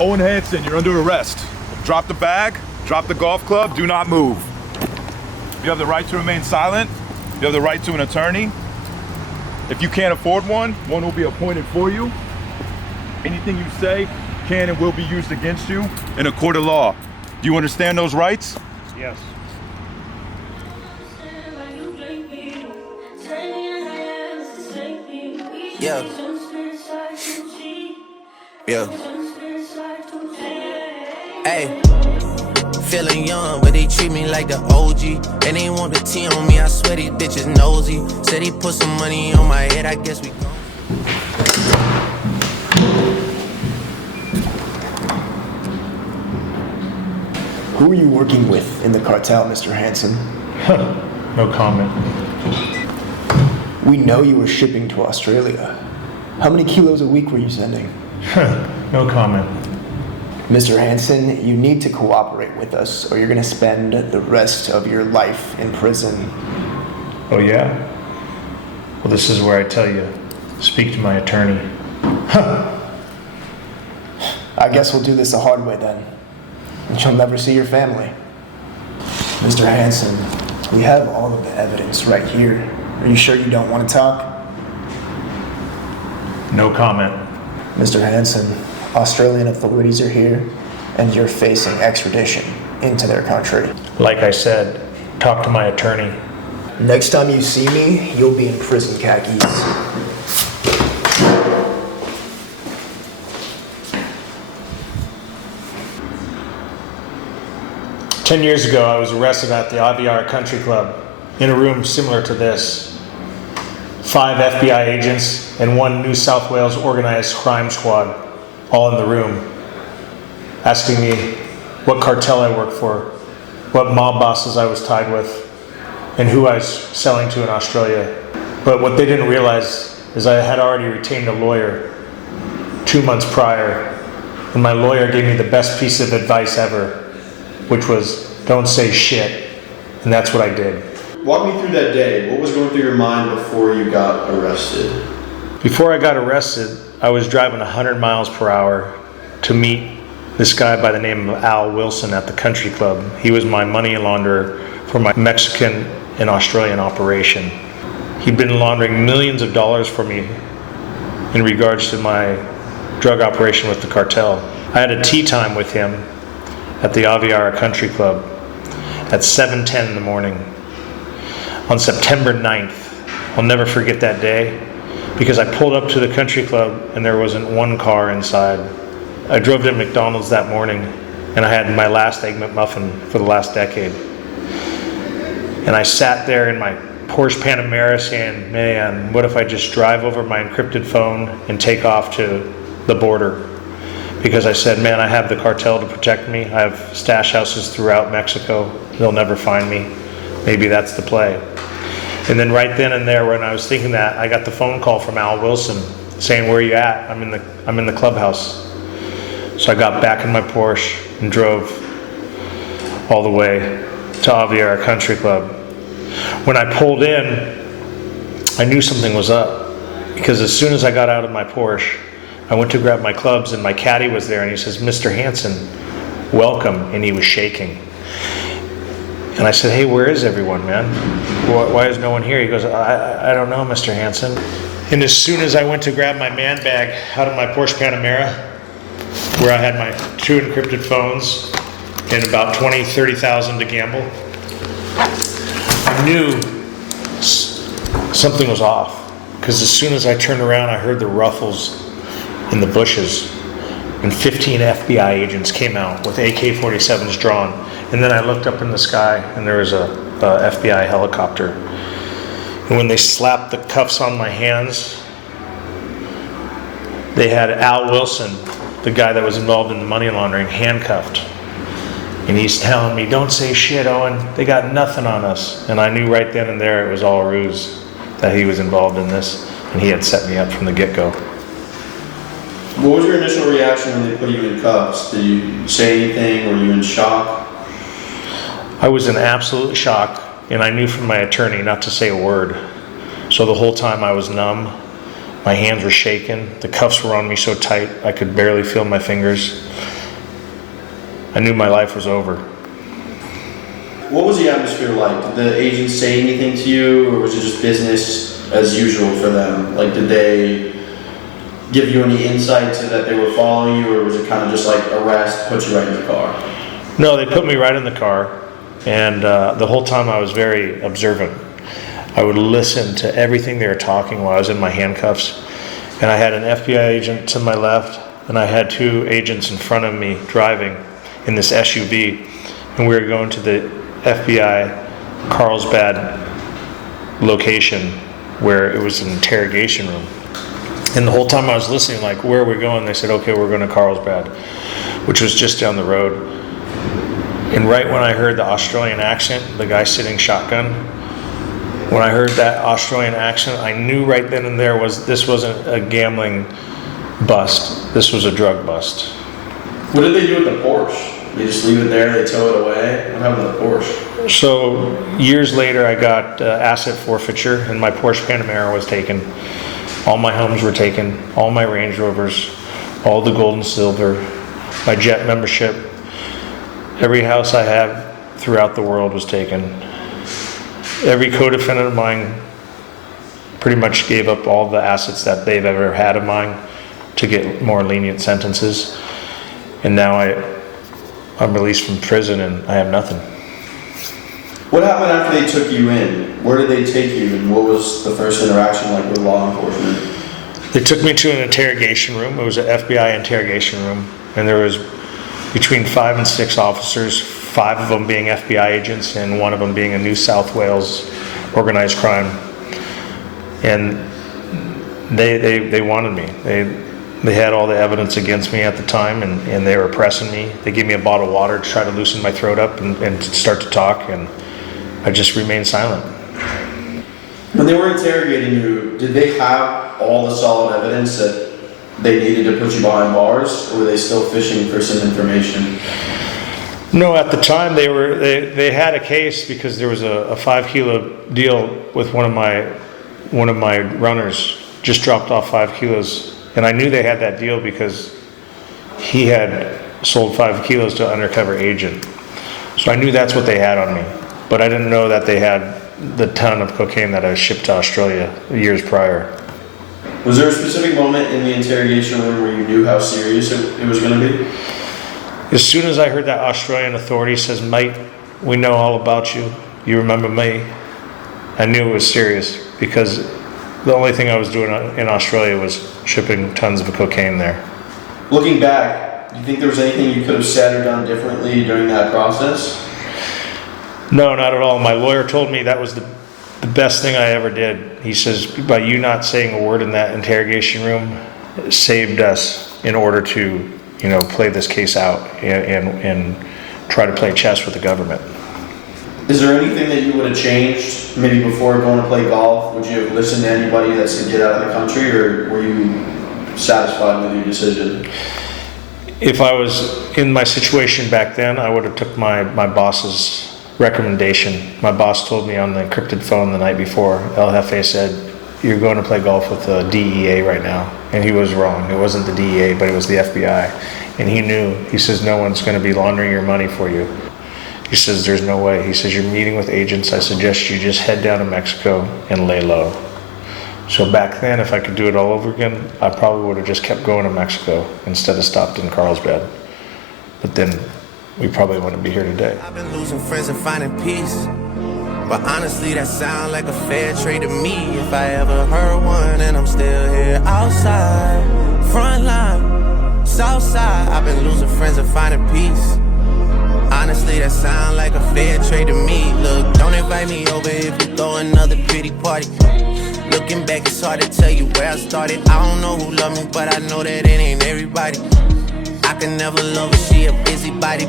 Owen Hansen, you're under arrest. Drop the bag, drop the golf club, do not move. You have the right to remain silent. You have the right to an attorney. If you can't afford one will be appointed for you. Anything you say can and will be used against you in a court of law. Do you understand those rights? Yes. Yeah. Yeah. Hey. Feeling young, but they treat me like the OG. And they want the T on me, I swear these bitches nosy. Said he put some money on my head, I guess we gon'. Who are you working with in the cartel, Mr. Hansen? No comment. We know you were shipping to Australia. How many kilos a week were you sending? No comment. Mr. Hansen, you need to cooperate with us or you're going to spend the rest of your life in prison. Oh yeah? Well, this is where I tell you, speak to my attorney. I guess we'll do this the hard way then. And you'll never see your family. Mr. Hansen, we have all of the evidence right here. Are you sure you don't want to talk? No comment. Mr. Hansen, Australian authorities are here, and you're facing extradition into their country. Like I said, talk to my attorney. Next time you see me, you'll be in prison khakis. 10 years ago, I was arrested at the Aviara Country Club in a room similar to this. 5 FBI agents and 1 New South Wales organized crime squad, all in the room, asking me what cartel I worked for, what mob bosses I was tied with, and who I was selling to in Australia. But what they didn't realize is I had already retained a lawyer 2 months prior, and my lawyer gave me the best piece of advice ever, which was, don't say shit. And that's what I did. Walk me through that day. What was going through your mind before you got arrested? Before I got arrested, I was driving 100 miles per hour to meet this guy by the name of Al Wilson at the country club. He was my money launderer for my Mexican and Australian operation. He'd been laundering millions of dollars for me in regards to my drug operation with the cartel. I had a tea time with him at the Aviara Country Club at 7:10 in the morning on September 9th. I'll never forget that day because I pulled up to the country club and there wasn't one car inside. I drove to McDonald's that morning and I had my last Egg McMuffin for the last decade. And I sat there in my Porsche Panamera saying, man, what if I just drive over my encrypted phone and take off to the border? Because I said, man, I have the cartel to protect me. I have stash houses throughout Mexico. They'll never find me. Maybe that's the play. And then right then and there, when I was thinking that, I got the phone call from Al Wilson saying, where are you at? I'm in the clubhouse. So I got back in my Porsche and drove all the way to Aviara Country Club. When I pulled in, I knew something was up because as soon as I got out of my Porsche, I went to grab my clubs and my caddy was there and he says, Mr. Hansen, welcome. And he was shaking. And I said, hey, where is everyone, man? Why is no one here? He goes, I don't know, Mr. Hansen. And as soon as I went to grab my man bag out of my Porsche Panamera, where I had my 2 encrypted phones and about 20, 30,000 to gamble, I knew something was off. Because as soon as I turned around, I heard the ruffles in the bushes, and 15 FBI agents came out with AK-47s drawn. And then I looked up in the sky, and there was a FBI helicopter. And when they slapped the cuffs on my hands, they had Al Wilson, the guy that was involved in the money laundering, handcuffed. And he's telling me, don't say shit, Owen. They got nothing on us. And I knew right then and there it was all a ruse, that he was involved in this, and he had set me up from the get-go. What was your initial reaction when they put you in cuffs? Did you say anything? Were you in shock? I was in absolute shock, and I knew from my attorney not to say a word. So the whole time I was numb, My hands were shaking. The cuffs were on me so tight I could barely feel my fingers. I knew my life was over. What was the atmosphere like? Did the agents say anything to you, or was it just business as usual for them? Like, did they give you any insight to that they were following you, or was it kind of just like arrest, put you right in the car? No, they put me right in the car, and the whole time I was very observant. I would listen to everything they were talking while I was in my handcuffs, and I had an FBI agent to my left, and I had 2 agents in front of me driving in this SUV, and we were going to the FBI Carlsbad location where it was an interrogation room. And the whole time I was listening, like, where are we going? They said, okay, we're going to Carlsbad, which was just down the road. And right when I heard the Australian accent, the guy sitting shotgun, when I heard that Australian accent, I knew right then and there this wasn't a gambling bust. This was a drug bust. What did they do with the Porsche? They just leave it there, they tow it away? What happened to the Porsche? So years later, I got asset forfeiture, and my Porsche Panamera was taken. All my homes were taken, all my Range Rovers, all the gold and silver, my jet membership. Every house I have throughout the world was taken. Every co-defendant of mine pretty much gave up all the assets that they've ever had of mine to get more lenient sentences. And now I'm released from prison and I have nothing. What happened after they took you in? Where did they take you, and what was the first interaction like with law enforcement? They took me to an interrogation room. It was an FBI interrogation room, and there was between 5 and 6 officers, 5 of them being FBI agents and 1 of them being a New South Wales organized crime. And they wanted me. They had all the evidence against me at the time, and they were pressing me. They gave me a bottle of water to try to loosen my throat up and start to talk, and I just remained silent. When they were interrogating you, did they have all the solid evidence that they needed to put you behind bars, or were they still fishing for some information? No, at the time they had a case because there was a 5-kilo deal with one of my runners. Just dropped off 5 kilos, and I knew they had that deal because he had sold 5 kilos to an undercover agent. So I knew that's what they had on me, but I didn't know that they had the ton of cocaine that I shipped to Australia years prior. Was there a specific moment in the interrogation room where you knew how serious it was going to be? As soon as I heard that Australian authority says, "Mate, we know all about you. You remember me," I knew it was serious because the only thing I was doing in Australia was shipping tons of cocaine there. Looking back, do you think there was anything you could have said or done differently during that process? No, not at all. My lawyer told me that was the best thing I ever did. He says, by you not saying a word in that interrogation room, it saved us in order to, play this case out and try to play chess with the government. Is there anything that you would have changed, maybe before going to play golf? Would you have listened to anybody that said get out of the country, or were you satisfied with your decision? If I was in my situation back then, I would have took my boss's recommendation. My boss told me on the encrypted phone the night before, El Jefe said, "You're going to play golf with the DEA right now." And he was wrong. It wasn't the DEA, but it was the FBI. And he knew. He says, "No one's going to be laundering your money for you." He says, "There's no way." He says, "You're meeting with agents. I suggest you just head down to Mexico and lay low." So back then, if I could do it all over again, I probably would have just kept going to Mexico instead of stopped in Carlsbad. But then we probably wouldn't be here today. I've been losing friends and finding peace, but honestly that sound like a fair trade to me. If I ever heard one, and I'm still here outside, front line, south side. I've been losing friends and finding peace. Honestly, that sound like a fair trade to me. Look, don't invite me over if you throw another pity party. Looking back, it's hard to tell you where I started. I don't know who loved me, but I know that it ain't everybody. I can never love her, she a busybody.